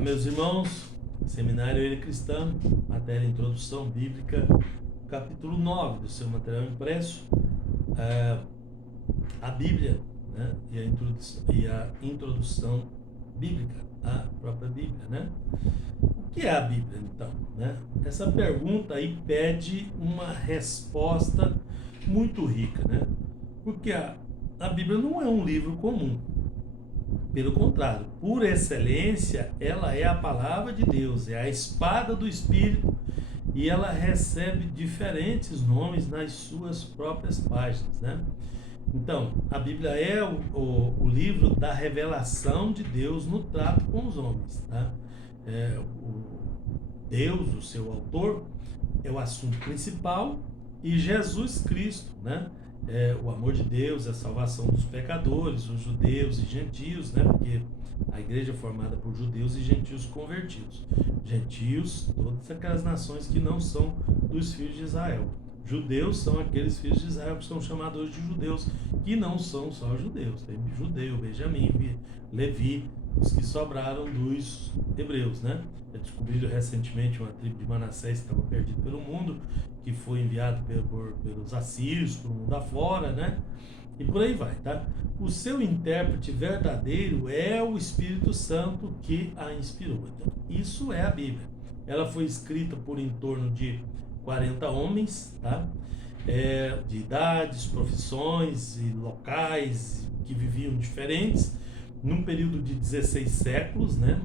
Olá, meus irmãos, Seminário Ele Cristão, matéria Introdução Bíblica, capítulo 9 do seu material impresso, a Bíblia, né? e a introdução bíblica, a própria Bíblia, né? O que é a Bíblia, então, né? Essa pergunta aí pede uma resposta muito rica, né? Porque a Bíblia não é um livro comum. Pelo contrário, por excelência, ela é a palavra de Deus, é a espada do Espírito, e ela recebe diferentes nomes nas suas próprias páginas, né? Então, a Bíblia é o livro da revelação de Deus no trato com os homens, tá? Deus, o seu autor, é o assunto principal, e Jesus Cristo, né? O amor de Deus, a salvação dos pecadores, os judeus e gentios, né? Porque a igreja é formada por judeus e gentios convertidos. Gentios, todas aquelas nações que não são dos filhos de Israel. Judeus são aqueles filhos de Israel que são chamados hoje de judeus, que não são só judeus. Tem judeu, Benjamim, Levi, os que sobraram dos hebreus, né? Descobriram recentemente uma tribo de Manassés que estava perdida pelo mundo, que foi enviado pelos assírios para o mundo afora, né? E por aí vai, tá? O seu intérprete verdadeiro é o Espírito Santo que a inspirou. Então, isso é a Bíblia. Ela foi escrita por em torno de 40 homens, tá? De idades, profissões e locais que viviam diferentes, num período de 16 séculos, né?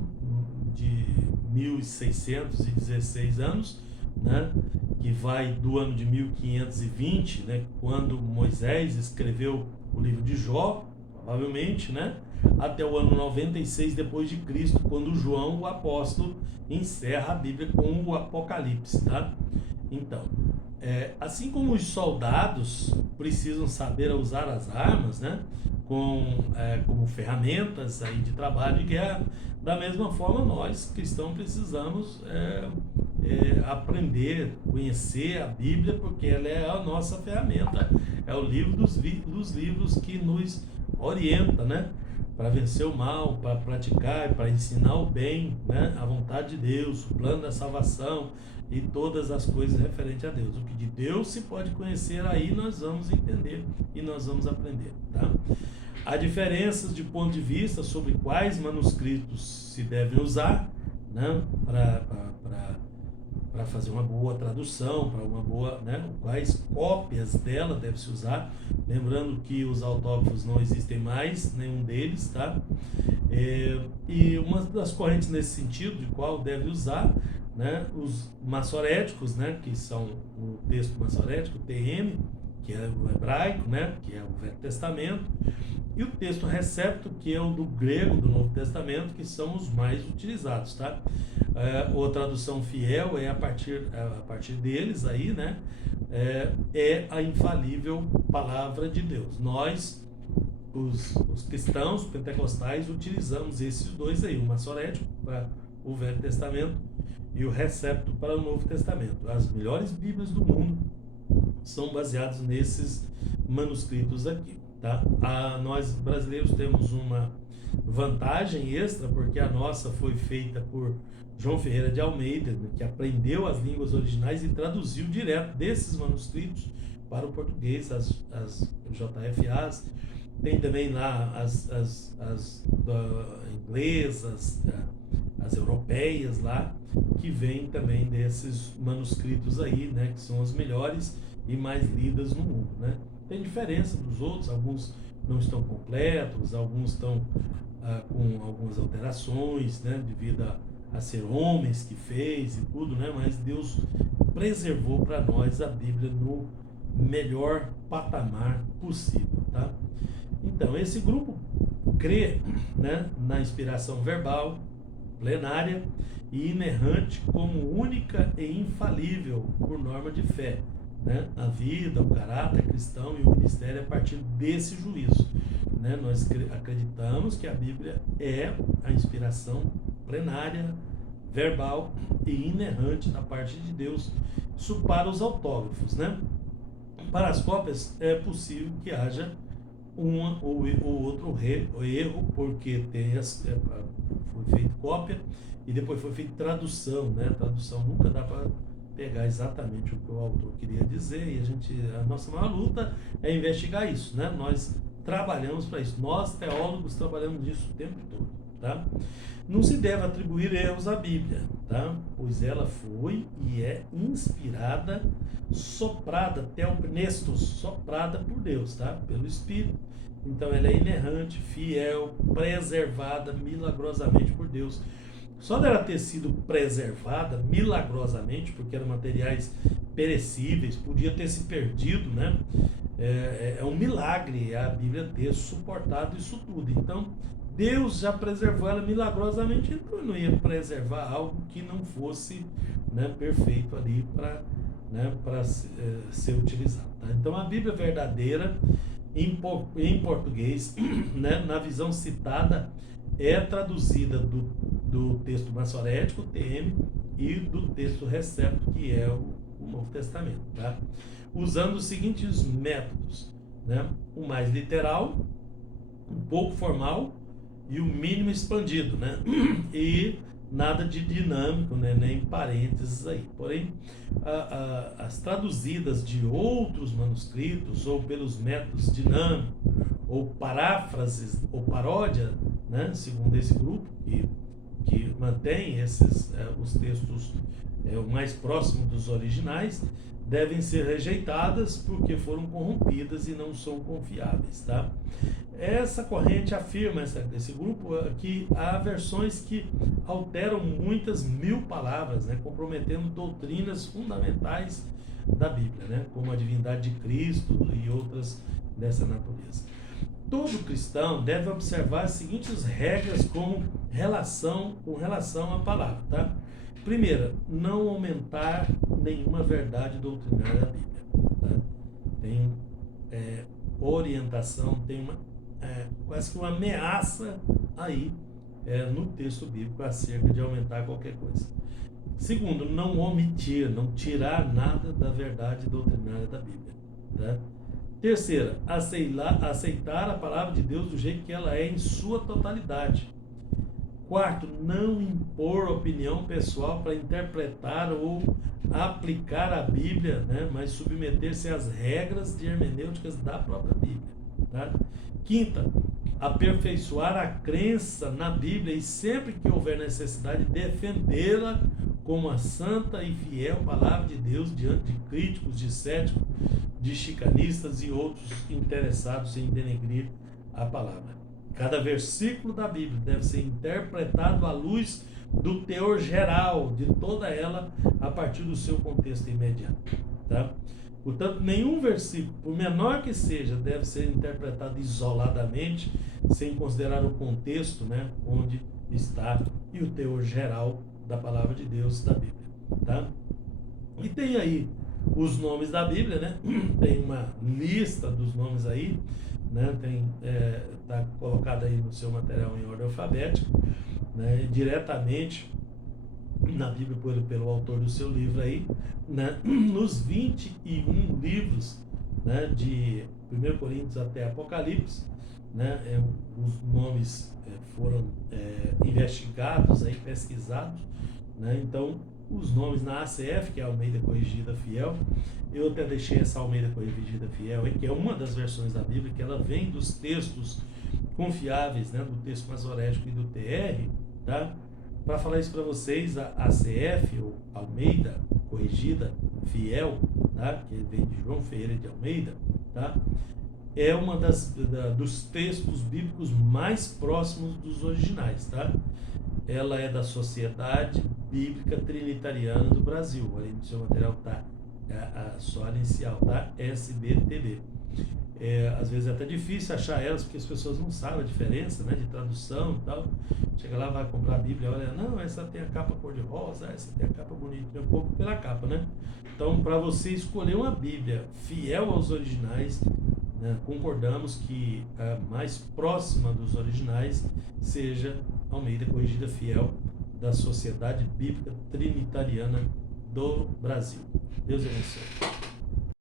De 1616 anos, né? Que vai do ano de 1520, né? Quando Moisés escreveu o livro de Jó, provavelmente, né? Até o ano 96 depois de Cristo, quando João, o apóstolo, encerra a Bíblia com o Apocalipse, tá? Então, assim como os soldados precisam saber usar as armas, né? Como ferramentas aí de trabalho de guerra, da mesma forma nós cristãos precisamos aprender, conhecer a Bíblia, porque ela é a nossa ferramenta, é o livro dos livros que nos orienta, né? Para vencer o mal, para praticar, para ensinar o bem, né? A vontade de Deus, o plano da salvação e todas as coisas referentes a Deus. O que de Deus se pode conhecer, aí nós vamos entender e nós vamos aprender, tá? Há diferenças de ponto de vista sobre quais manuscritos se devem usar, né? Para fazer uma boa tradução, para uma boa, né? Quais cópias dela deve se usar, lembrando que os autógrafos não existem mais, nenhum deles, tá? E uma das correntes nesse sentido, de qual deve usar, né? Os maçoréticos, né? Que são o texto maçorético, TM, que é o hebraico, né? Que é o Velho Testamento, e o texto recepto, que é o do grego do Novo Testamento, que são os mais utilizados, tá? Ou tradução fiel a partir deles aí, né? É a infalível palavra de Deus. Nós, os cristãos pentecostais, utilizamos esses dois aí, o maçorético para o Velho Testamento e o recepto para o Novo Testamento. As melhores Bíblias do mundo são baseadas nesses manuscritos aqui, tá? Nós brasileiros temos uma vantagem extra, porque a nossa foi feita por João Ferreira de Almeida, né, que aprendeu as línguas originais e traduziu direto desses manuscritos para o português, as JFAs. Tem também lá as inglesas, as europeias lá, que vêm também desses manuscritos aí, né, que são as melhores e mais lidas no mundo, né? Tem diferença dos outros, alguns não estão completos, alguns estão com algumas alterações, né, devido a ser homens que fez e tudo, né? Mas Deus preservou para nós a Bíblia no melhor patamar possível, tá? Então, esse grupo crê, né, na inspiração verbal, plenária e inerrante como única e infalível por norma de fé, né? A vida, o caráter cristão e o ministério a partir desse juízo, né? Nós acreditamos que a Bíblia é a inspiração plenária, verbal e inerrante da parte de Deus. Isso para os autógrafos, né? Para as cópias é possível que haja uma ou outro erro, porque foi feita cópia e depois foi feita tradução, né? Tradução nunca dá para pegar exatamente o que o autor queria dizer, e a nossa maior luta é investigar isso, né? Nós trabalhamos para isso, nós teólogos trabalhamos nisso o tempo todo, tá? Não se deve atribuir erros à Bíblia, tá? Pois ela foi e é inspirada, soprada, theopnestos, soprada por Deus, tá? Pelo Espírito. Então ela é inerrante, fiel, preservada milagrosamente por Deus. Só dela ter sido preservada milagrosamente, porque eram materiais perecíveis, podia ter se perdido, né? É um milagre a Bíblia ter suportado isso tudo. Então, Deus já preservou ela milagrosamente, então não ia preservar algo que não fosse, né, perfeito ali para, né, ser utilizado. Tá? Então, a Bíblia verdadeira, em português, né, na visão citada, é traduzida do texto maçorético, TM, e do texto recepto, que é o Novo Testamento, tá? Usando os seguintes métodos, né? O mais literal, um pouco formal e o mínimo expandido, né? E nada de dinâmico, né? Nem parênteses aí. Porém, as traduzidas de outros manuscritos ou pelos métodos dinâmicos ou paráfrases ou paródia, né? Segundo esse grupo que mantém os textos o mais próximo dos originais, devem ser rejeitadas porque foram corrompidas e não são confiáveis, tá? Essa corrente afirma, esse grupo, que há versões que alteram muitas mil palavras, né, comprometendo doutrinas fundamentais da Bíblia, né, como a divindade de Cristo e outras dessa natureza. Todo cristão deve observar as seguintes regras com relação à palavra, tá? Primeira, não aumentar nenhuma verdade doutrinária da Bíblia, tá? Tem orientação, tem quase que uma ameaça aí no texto bíblico acerca de aumentar qualquer coisa. Segundo, não omitir, não tirar nada da verdade doutrinária da Bíblia, tá? Terceira, aceitar a palavra de Deus do jeito que ela é em sua totalidade. Quarto, não impor opinião pessoal para interpretar ou aplicar a Bíblia, né, mas submeter-se às regras de hermenêuticas da própria Bíblia. Tá? Quinta, aperfeiçoar a crença na Bíblia e sempre que houver necessidade defendê-la como a santa e fiel palavra de Deus diante de críticos, de céticos, de chicanistas e outros interessados em denegrir a palavra. Cada versículo da Bíblia deve ser interpretado à luz do teor geral de toda ela a partir do seu contexto imediato. Tá? Portanto, nenhum versículo, por menor que seja, deve ser interpretado isoladamente, sem considerar o contexto, né, onde está e o teor geral da palavra de Deus, da Bíblia. Tá? E tem aí os nomes da Bíblia, né? Tem uma lista dos nomes aí, né? Tá colocado aí no seu material em ordem alfabética, né? Diretamente na Bíblia pelo autor do seu livro aí, né? Nos 21 livros, né? De 1 Coríntios até Apocalipse, né? Os nomes foram investigados aí, pesquisados, né? Então os nomes na ACF, que é a Almeida Corrigida Fiel, eu até deixei essa Almeida Corrigida Fiel, que é uma das versões da Bíblia, que ela vem dos textos confiáveis, né, do texto masorético e do TR, tá? Para falar isso para vocês, a ACF, ou Almeida Corrigida Fiel, tá? Que vem de João Ferreira de Almeida, tá? É uma dos textos bíblicos mais próximos dos originais, tá? Ela é da Sociedade Bíblica Trinitariana do Brasil. Além do seu material tá só a inicial, tá? SBTB. Às vezes é até difícil achar elas, porque as pessoas não sabem a diferença, né, de tradução e tal. Chega lá, vai comprar a Bíblia, olha, não, essa tem a capa cor-de-rosa, essa tem a capa bonita, um pouco pela capa, né? Então, para você escolher uma Bíblia fiel aos originais, né, concordamos que a mais próxima dos originais seja Almeida Corrigida Fiel, da Sociedade Bíblica Trinitariana do Brasil. Deus abençoe.